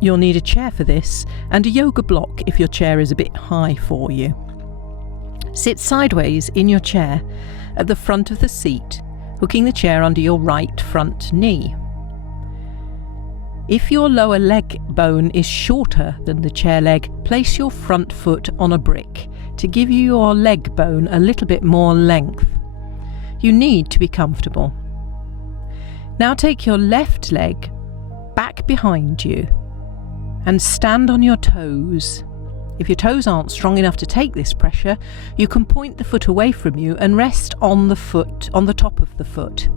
You'll need a chair for this and a yoga block if your chair is a bit high for you. Sit sideways in your chair at the front of the seat, hooking the chair under your right front knee. If your lower leg bone is shorter than the chair leg, place your front foot on a brick to give you your leg bone a little bit more length. You need to be comfortable. Now take your left leg back behind you and stand on your toes. If your toes aren't strong enough to take this pressure, you can point the foot away from you and rest on the foot, on the top of the foot.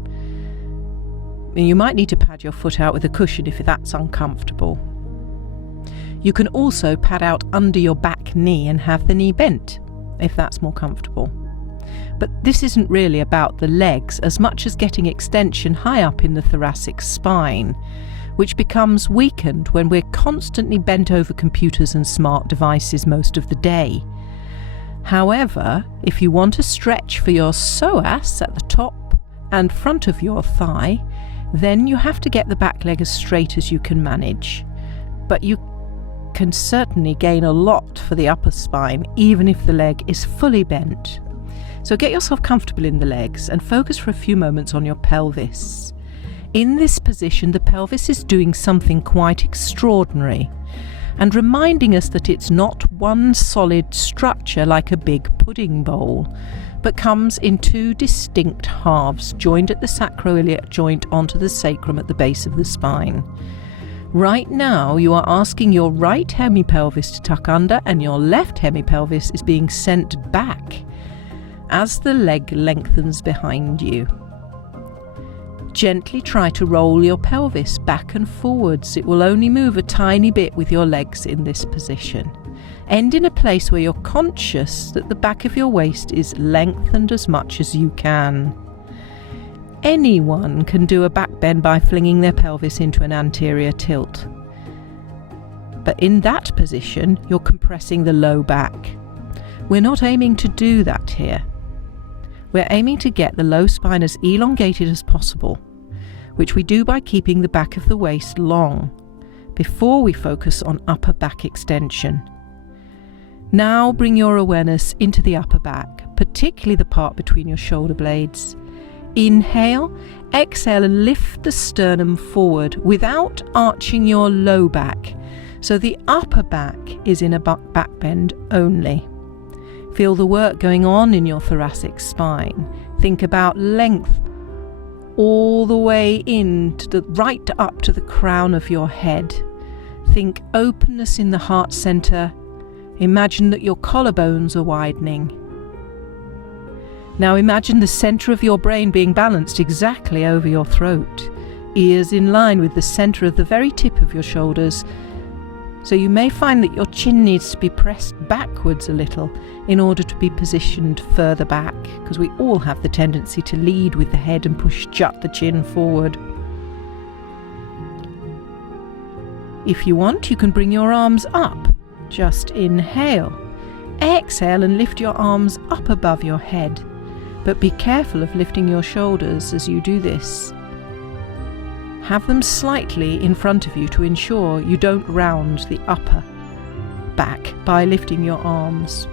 You might need to pad your foot out with a cushion if that's uncomfortable. You can also pad out under your back knee and have the knee bent if that's more comfortable. But this isn't really about the legs as much as getting extension high up in the thoracic spine, which becomes weakened when we're constantly bent over computers and smart devices most of the day. However, if you want to stretch for your psoas at the top and front of your thigh, then you have to get the back leg as straight as you can manage. But you can certainly gain a lot for the upper spine, even if the leg is fully bent. So get yourself comfortable in the legs and focus for a few moments on your pelvis. In this position, the pelvis is doing something quite extraordinary and reminding us that it's not one solid structure like a big pudding bowl, but comes in two distinct halves joined at the sacroiliac joint onto the sacrum at the base of the spine. Right now, you are asking your right hemipelvis to tuck under and your left hemipelvis is being sent back as the leg lengthens behind you. Gently try to roll your pelvis back and forwards. It will only move a tiny bit with your legs in this position. End in a place where you're conscious that the back of your waist is lengthened as much as you can. Anyone can do a back bend by flinging their pelvis into an anterior tilt. But in that position, you're compressing the low back. We're not aiming to do that here. We're aiming to get the low spine as elongated as possible, which we do by keeping the back of the waist long, before we focus on upper back extension. Now bring your awareness into the upper back, particularly the part between your shoulder blades. Inhale, exhale and lift the sternum forward without arching your low back, so the upper back is in a back bend only. Feel the work going on in your thoracic spine. Think about length all the way in to the right up to the crown of your head. Think openness in the heart center. Imagine that your collarbones are widening. Now imagine the center of your brain being balanced exactly over your throat, ears in line with the center of the very tip of your shoulders. So you may find that your chin needs to be pressed backwards a little in order to be positioned further back, because we all have the tendency to lead with the head and jut the chin forward. If you want, you can bring your arms up. Just inhale. Exhale and lift your arms up above your head, but be careful of lifting your shoulders as you do this. Have them slightly in front of you to ensure you don't round the upper back by lifting your arms.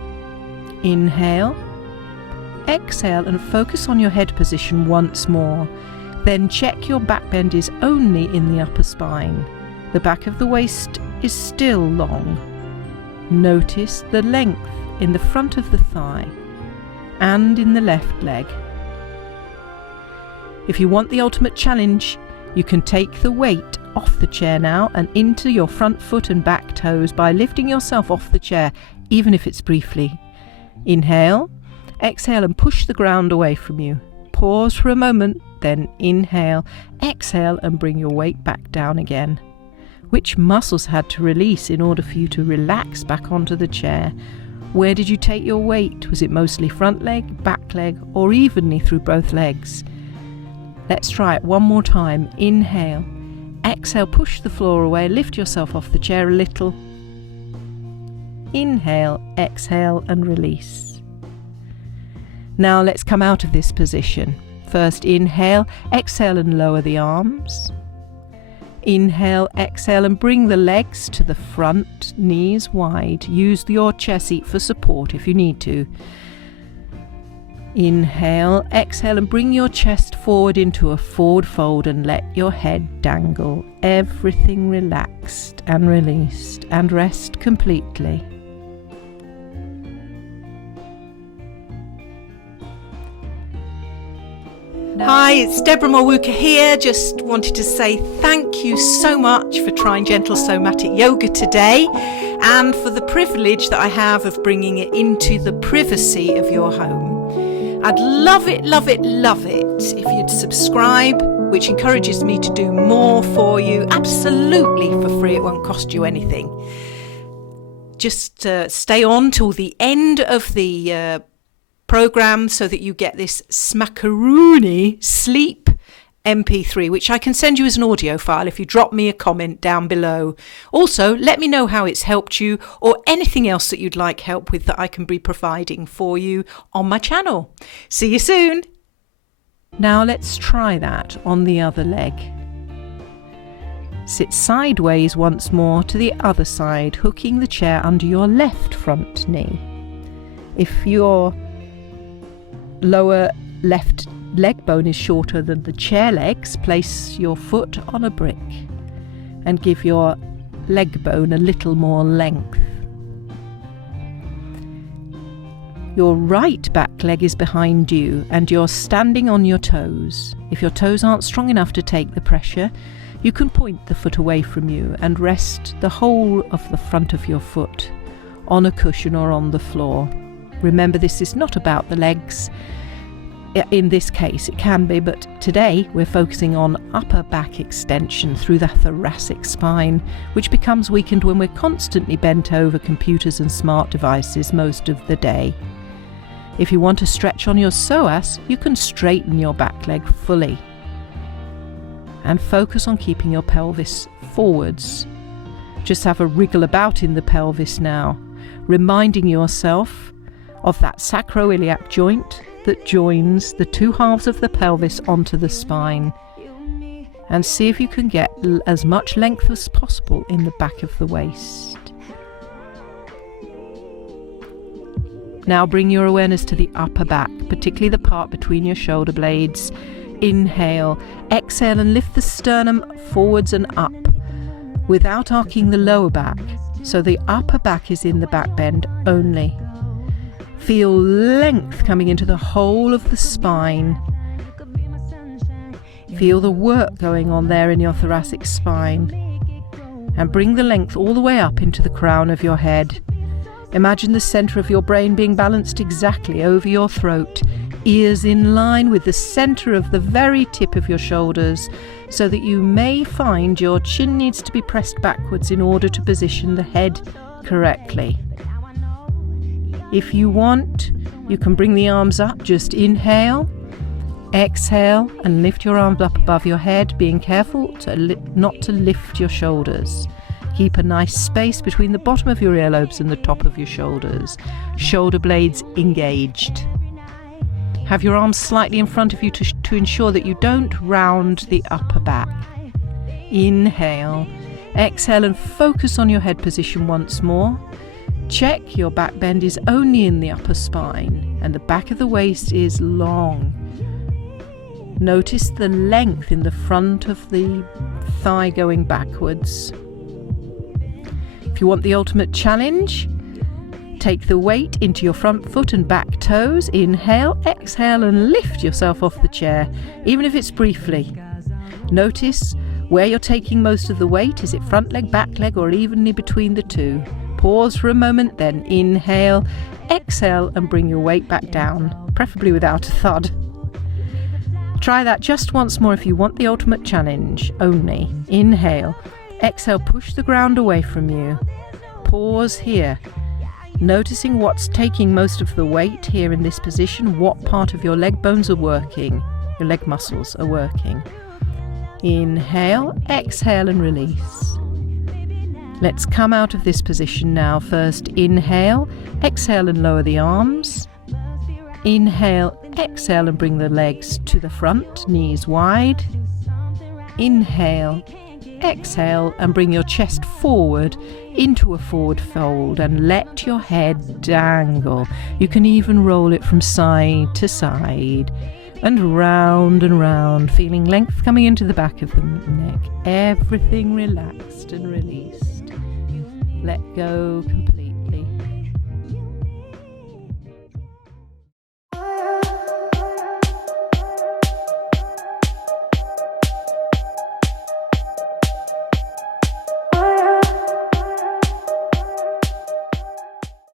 Inhale, exhale and focus on your head position once more. Then check your back bend is only in the upper spine. The back of the waist is still long. Notice the length in the front of the thigh and in the left leg. If you want the ultimate challenge, you can take the weight off the chair now and into your front foot and back toes by lifting yourself off the chair, even if it's briefly. Inhale, exhale and push the ground away from you. Pause for a moment, then inhale, exhale and bring your weight back down again. Which muscles had to release in order for you to relax back onto the chair? Where did you take your weight? Was it mostly front leg, back leg, or evenly through both legs? Let's try it one more time. Inhale, exhale, push the floor away, lift yourself off the chair a little. Inhale, exhale and release. Now let's come out of this position. First inhale, exhale and lower the arms. Inhale, exhale, and bring the legs to the front, knees wide. Use your chair seat for support if you need to. Inhale, exhale, and bring your chest forward into a forward fold and let your head dangle. Everything relaxed and released, and rest completely. Hi, it's Deborah Morwuka here. Just wanted to say thank you so much for trying gentle somatic yoga today, and for the privilege that I have of bringing it into the privacy of your home. I'd love it if you'd subscribe, which encourages me to do more for you, absolutely for free. It won't cost you anything. Just stay on till the end of the program so that you get this smackaroony sleep MP3, which I can send you as an audio file if you drop me a comment down below. Also, let me know how it's helped you, or anything else that you'd like help with that I can be providing for you on my channel. See you soon. Now let's try that on the other leg. Sit sideways once more to the other side, hooking the chair under your left front knee. If your lower left leg bone is shorter than the chair legs, place your foot on a brick and give your leg bone a little more length. Your right back leg is behind you and you're standing on your toes. If your toes aren't strong enough to take the pressure, you can point the foot away from you and rest the whole of the front of your foot on a cushion or on the floor. Remember, this is not about the legs. In this case it can be, but today we're focusing on upper back extension through the thoracic spine, which becomes weakened when we're constantly bent over computers and smart devices most of the day. If you want to stretch on your psoas, you can straighten your back leg fully and focus on keeping your pelvis forwards. Just have a wriggle about in the pelvis now, reminding yourself of that sacroiliac joint that joins the two halves of the pelvis onto the spine, and see if you can get as much length as possible in the back of the waist. Now bring your awareness to the upper back, particularly the part between your shoulder blades. Inhale, exhale, and lift the sternum forwards and up without arcing the lower back, so the upper back is in the back bend only. Feel length coming into the whole of the spine. Feel the work going on there in your thoracic spine. And bring the length all the way up into the crown of your head. Imagine the centre of your brain being balanced exactly over your throat, ears in line with the centre of the very tip of your shoulders, so that you may find your chin needs to be pressed backwards in order to position the head correctly. If you want, you can bring the arms up. Just inhale, exhale, and lift your arms up above your head, being careful not to lift your shoulders. Keep a nice space between the bottom of your earlobes and the top of your shoulders. Shoulder blades engaged. Have your arms slightly in front of you to ensure that you don't round the upper back. Inhale, exhale, and focus on your head position once more. Check your back bend is only in the upper spine and the back of the waist is long. Notice the length in the front of the thigh going backwards. If you want the ultimate challenge, take the weight into your front foot and back toes. Inhale, exhale, and lift yourself off the chair, even if it's briefly. Notice where you're taking most of the weight. Is it front leg, back leg, or evenly between the two? Pause for a moment, then inhale, exhale, and bring your weight back down, preferably without a thud. Try that just once more if you want the ultimate challenge only. Inhale, exhale, push the ground away from you. Pause here, noticing what's taking most of the weight here in this position, what part of your leg bones are working, your leg muscles are working. Inhale, exhale, and release. Let's come out of this position now. First, inhale, exhale, and lower the arms. Inhale, exhale, and bring the legs to the front, knees wide. Inhale, Exhale and bring your chest forward into a forward fold and let your head dangle. You can even roll it from side to side and round, feeling length coming into the back of the neck. Everything relaxed and released. Let go completely.